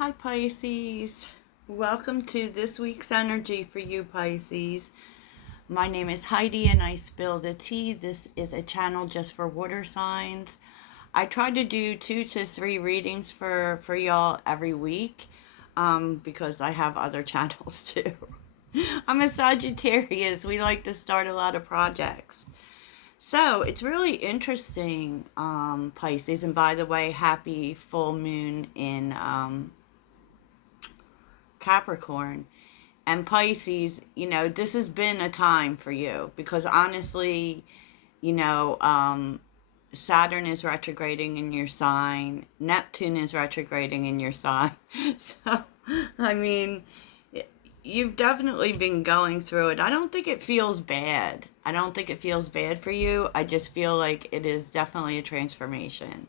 Hi Pisces, welcome to this week's energy for you Pisces. My name is Heidi and I spill the tea. This is a channel just for water signs. I try to do 2 to 3 readings for y'all every week because I have other channels too. I'm a Sagittarius. We like to start a lot of projects. So it's really interesting, Pisces. And by the way, happy full moon in Capricorn and Pisces. This has been a time for you because honestly, you know, Saturn is retrograding in your sign, Neptune is retrograding in your sign. So, I mean, you've definitely been going through it. I don't think it feels bad. I don't think it feels bad for you. I just feel like it is definitely a transformation.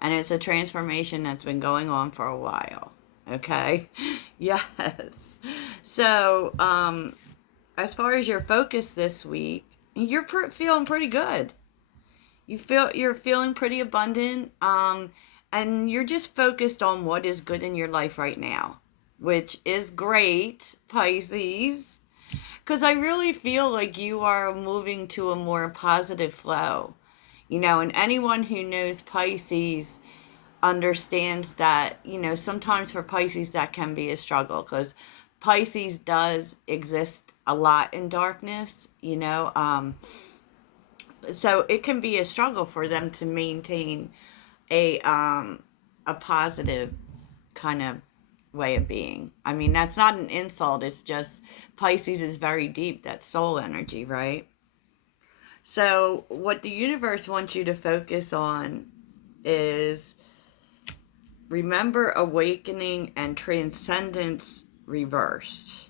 And it's a transformation that's been going on for a while. Okay? Yes. So, as far as your focus this week, you're feeling pretty good. You're feeling pretty abundant, and you're just focused on what is good in your life right now, which is great, Pisces. Because I really feel like you are moving to a more positive flow. And anyone who knows Pisces understands that, sometimes for Pisces that can be a struggle because Pisces does exist a lot in darkness, so it can be a struggle for them to maintain a positive kind of way of being. I mean, that's not an insult, it's just Pisces is very deep, that's soul energy, right? So what the universe wants you to focus on is remember awakening and transcendence reversed.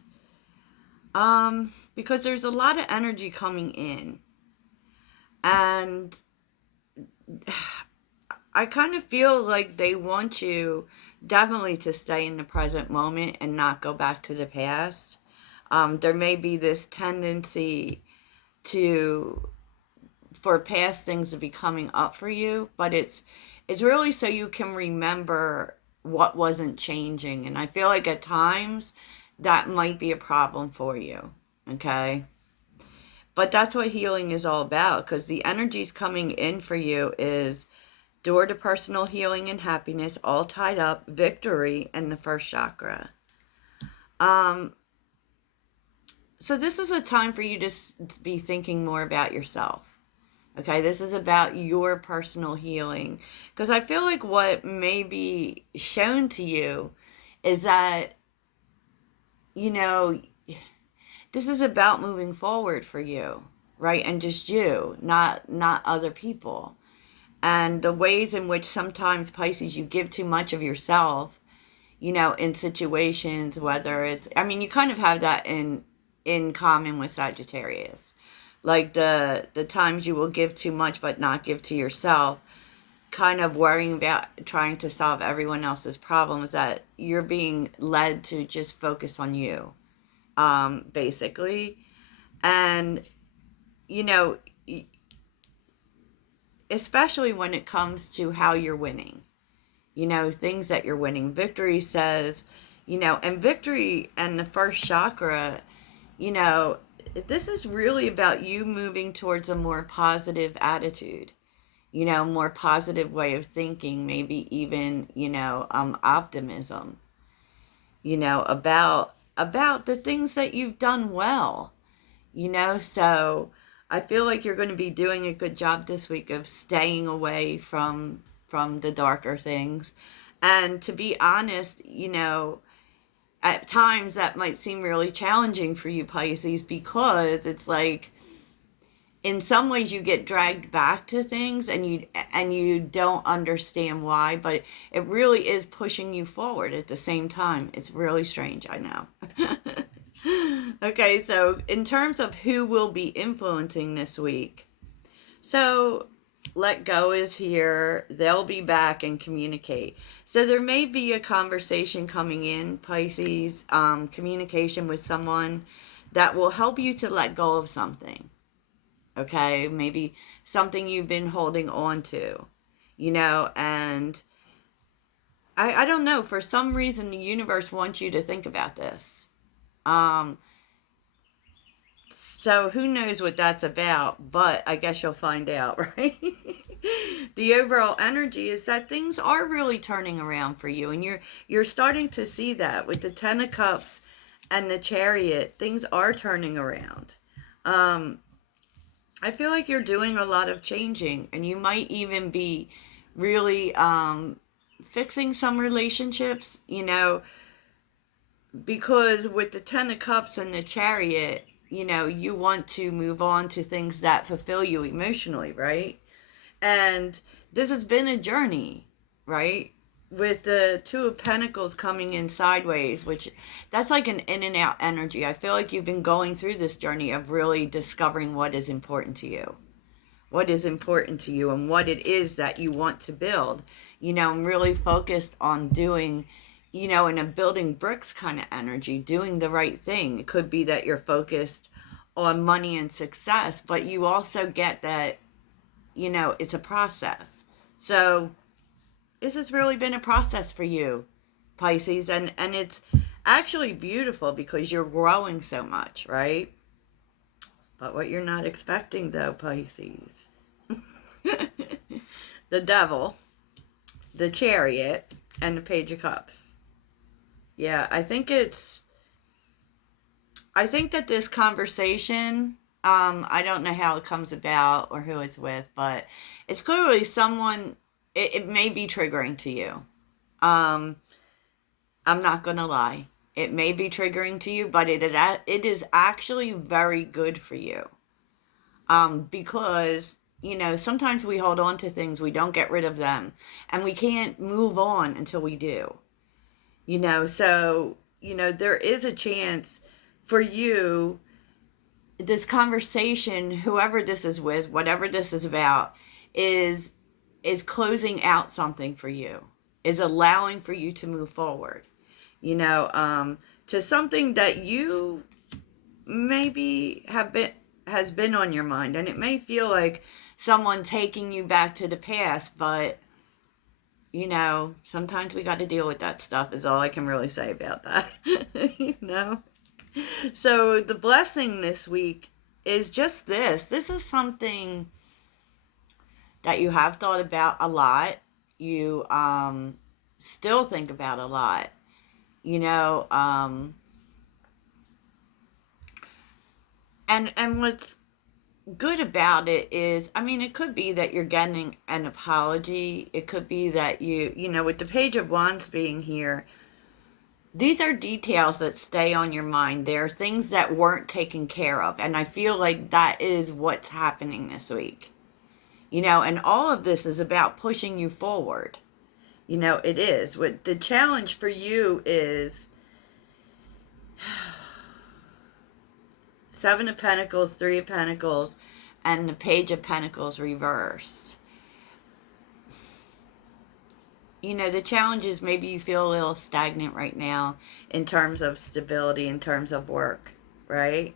Because there's a lot of energy coming in. And I kind of feel like they want you definitely to stay in the present moment and not go back to the past. There may be this tendency to for past things to be coming up for you, but it's really so you can remember what wasn't changing. And I feel like at times that might be a problem for you. Okay? But that's what healing is all about because the energies coming in for you is door to personal healing and happiness, all tied up, victory, and the first chakra. Um, so this is a time for you to be thinking more about yourself. Okay, this is about your personal healing. Because I feel like what may be shown to you is that, you know, this is about moving forward for you, right? And just you, not other people. And the ways in which sometimes Pisces you give too much of yourself, in situations, whether it's, I mean, you kind of have that in common with Sagittarius, like the times you will give too much but not give to yourself, kind of worrying about trying to solve everyone else's problems, that you're being led to just focus on you, basically. And you know especially when it comes to how you're winning, things that you're winning. Victory says, and victory and the first chakra, you know, this is really about you moving towards a more positive attitude, more positive way of thinking, maybe even, optimism, about the things that you've done well, so I feel like you're going to be doing a good job this week of staying away from the darker things. And to be honest, at times that might seem really challenging for you Pisces because it's like in some ways you get dragged back to things and you don't understand why, but it really is pushing you forward at the same time. It's really strange, I know. Okay, so in terms of who will be influencing this week, so let go is here. They'll be back and communicate. So there may be a conversation coming in, Pisces, communication with someone that will help you to let go of something. Okay, maybe something you've been holding on to, and I don't know. For some reason, the universe wants you to think about this. Um, so who knows what that's about, but I guess you'll find out, right? The overall energy is that things are really turning around for you, and you're starting to see that with the 10 of cups and the chariot. Things are turning around. um I feel like you're doing a lot of changing, and you might even be really fixing some relationships, because with the 10 of cups and the chariot, you want to move on to things that fulfill you emotionally, right? And this has been a journey, right? With the two of pentacles coming in sideways, which that's like an in and out energy. I feel like you've been going through this journey of really discovering what is important to you, and what it is that you want to build. I'm really focused on doing, in a building bricks kind of energy, doing the right thing. It could be that you're focused on money and success, but you also get that, it's a process. So this has really been a process for you, Pisces, and it's actually beautiful because you're growing so much, right? But what you're not expecting, though, Pisces, the devil, the chariot, and the page of cups. Yeah, I think that this conversation, I don't know how it comes about or who it's with, but it's clearly someone, it may be triggering to you. Um, I'm not gonna lie. It may be triggering to you, but it is actually very good for you. Because, sometimes we hold on to things, we don't get rid of them, and we can't move on until we do. So, there is a chance for you, this conversation, whoever this is with, whatever this is about, is is closing out something for you, is allowing for you to move forward, to something that you maybe has been on your mind, and it may feel like someone taking you back to the past, but sometimes we got to deal with that stuff, is all I can really say about that. you know so the blessing this week is just this. This is something that you have thought about a lot. You still think about a lot. You know, and what's good about it is, I mean, it could be that you're getting an apology. It could be that with the page of wands being here, these are details that stay on your mind. There are things that weren't taken care of, and I feel like that is what's happening this week. And all of this is about pushing you forward. It is. What the challenge for you is Seven of Pentacles, Three of Pentacles, and the Page of Pentacles reversed. The challenge is maybe you feel a little stagnant right now in terms of stability, in terms of work, right?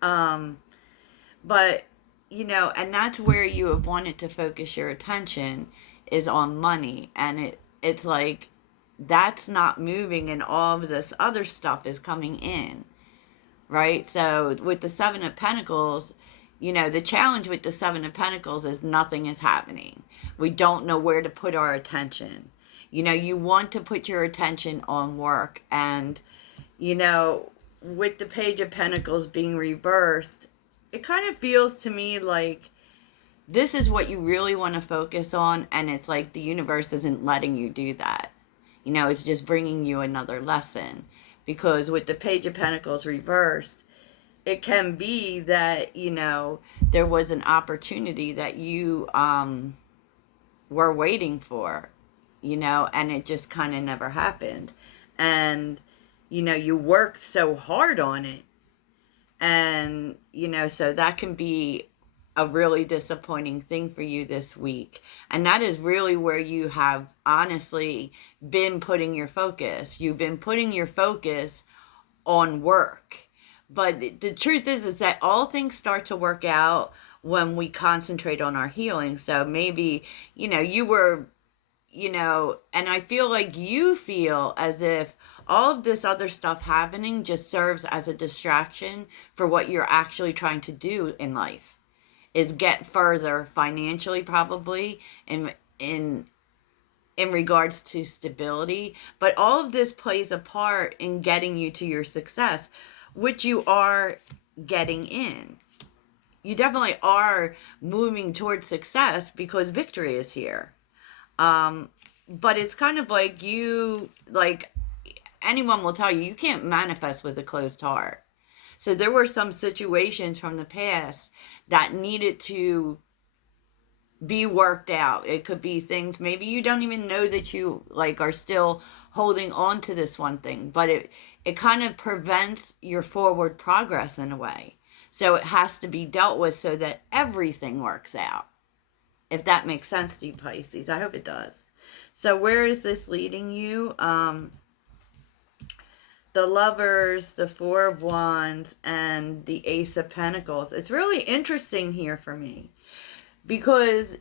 But, and that's where you have wanted to focus your attention, is on money. And it's like that's not moving, and all of this other stuff is coming in, right? So with the Seven of Pentacles, the challenge with the Seven of Pentacles is nothing is happening. We don't know where to put our attention. You want to put your attention on work. And, with the Page of Pentacles being reversed, it kind of feels to me like this is what you really want to focus on. And it's like the universe isn't letting you do that. It's just bringing you another lesson. Because with the Page of Pentacles reversed, it can be that, there was an opportunity that you were waiting for, and it just kind of never happened. And, you worked so hard on it. And, so that can be a really disappointing thing for you this week. And that is really where you have honestly been putting your focus. You've been putting your focus on work. But the truth is that all things start to work out when we concentrate on our healing. So maybe, you were and I feel like you feel as if all of this other stuff happening just serves as a distraction for what you're actually trying to do in life, is get further financially, probably, in in regards to stability. But all of this plays a part in getting you to your success, which you are getting in. You definitely are moving towards success because victory is here. But it's kind of like anyone will tell you, you can't manifest with a closed heart. So there were some situations from the past that needed to be worked out. It could be things maybe you don't even know that you are still holding on to this one thing, but it kind of prevents your forward progress in a way. So it has to be dealt with so that everything works out. If that makes sense to you, Pisces, I hope it does. So where is this leading you? The Lovers, the Four of Wands, and the Ace of Pentacles. It's really interesting here for me because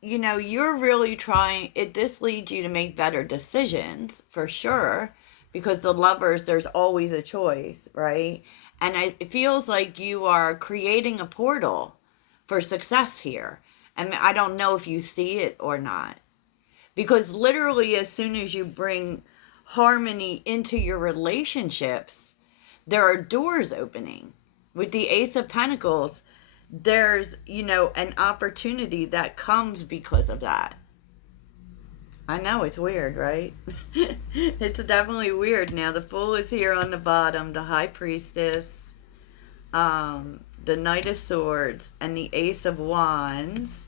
you're really trying it. This leads you to make better decisions for sure, because the Lovers, there's always a choice, right? And it feels like you are creating a portal for success here. And I don't know if you see it or not, because literally as soon as you bring harmony into your relationships, there are doors opening. With the Ace of Pentacles, there's, an opportunity that comes because of that. I know, it's weird, right? It's definitely weird. Now, the Fool is here on the bottom, the High Priestess, the Knight of Swords, and the Ace of Wands.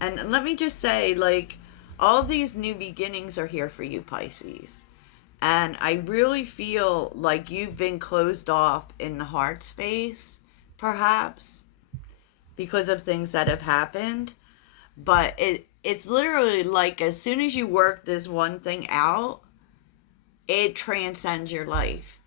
And let me just say, all of these new beginnings are here for you, Pisces. And I really feel like you've been closed off in the heart space, perhaps, because of things that have happened. But it's literally like as soon as you work this one thing out, it transcends your life.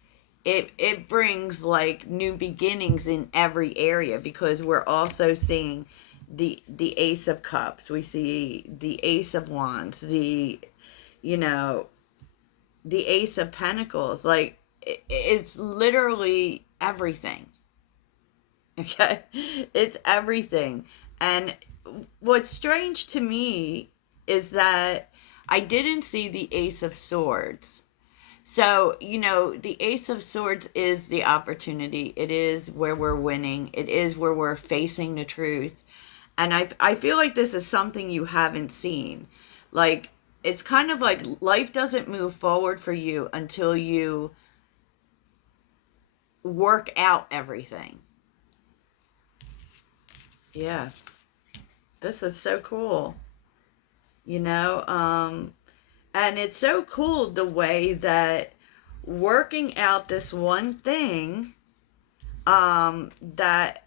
It brings new beginnings in every area, because we're also seeing the Ace of Cups. We see the Ace of Wands, the Ace of Pentacles. It's literally everything. Okay? It's everything. And what's strange to me is that I didn't see the Ace of Swords. So, the Ace of Swords is the opportunity. It is where we're winning. It is where we're facing the truth. And I feel like this is something you haven't seen. It's kind of like life doesn't move forward for you until you work out everything. Yeah. This is so cool. And it's so cool the way that working out this one thing that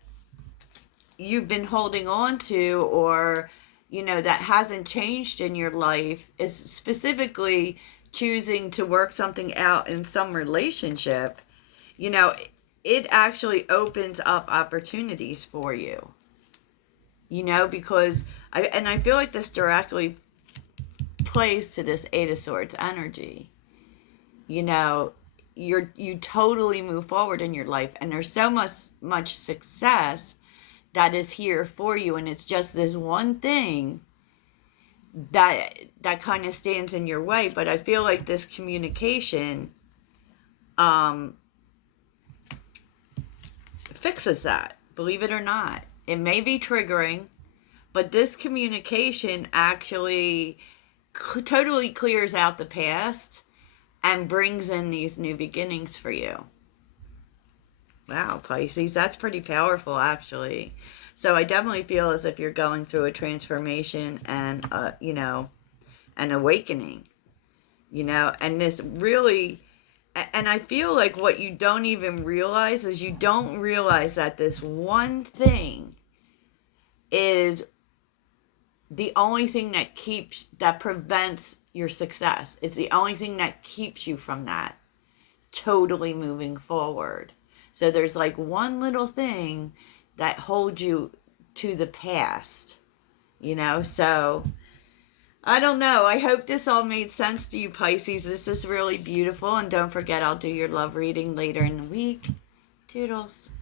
you've been holding on to, or that hasn't changed in your life, is specifically choosing to work something out in some relationship. It actually opens up opportunities for you, because I feel like this directly plays to this Eight of Swords energy. You totally move forward in your life, and there's so much success that is here for you, and it's just this one thing that kind of stands in your way. But I feel like this communication fixes that, believe it or not. It may be triggering, but this communication actually totally clears out the past and brings in these new beginnings for you. Wow, Pisces, that's pretty powerful, actually. So I definitely feel as if you're going through a transformation and, an awakening, and this really, and I feel like what you don't even realize is you don't realize that this one thing is the only thing that prevents your success. It's the only thing that keeps you from that totally moving forward. So there's one little thing that holds you to the past, so I don't know. I hope this all made sense to you, Pisces. This is really beautiful. And don't forget, I'll do your love reading later in the week. Toodles.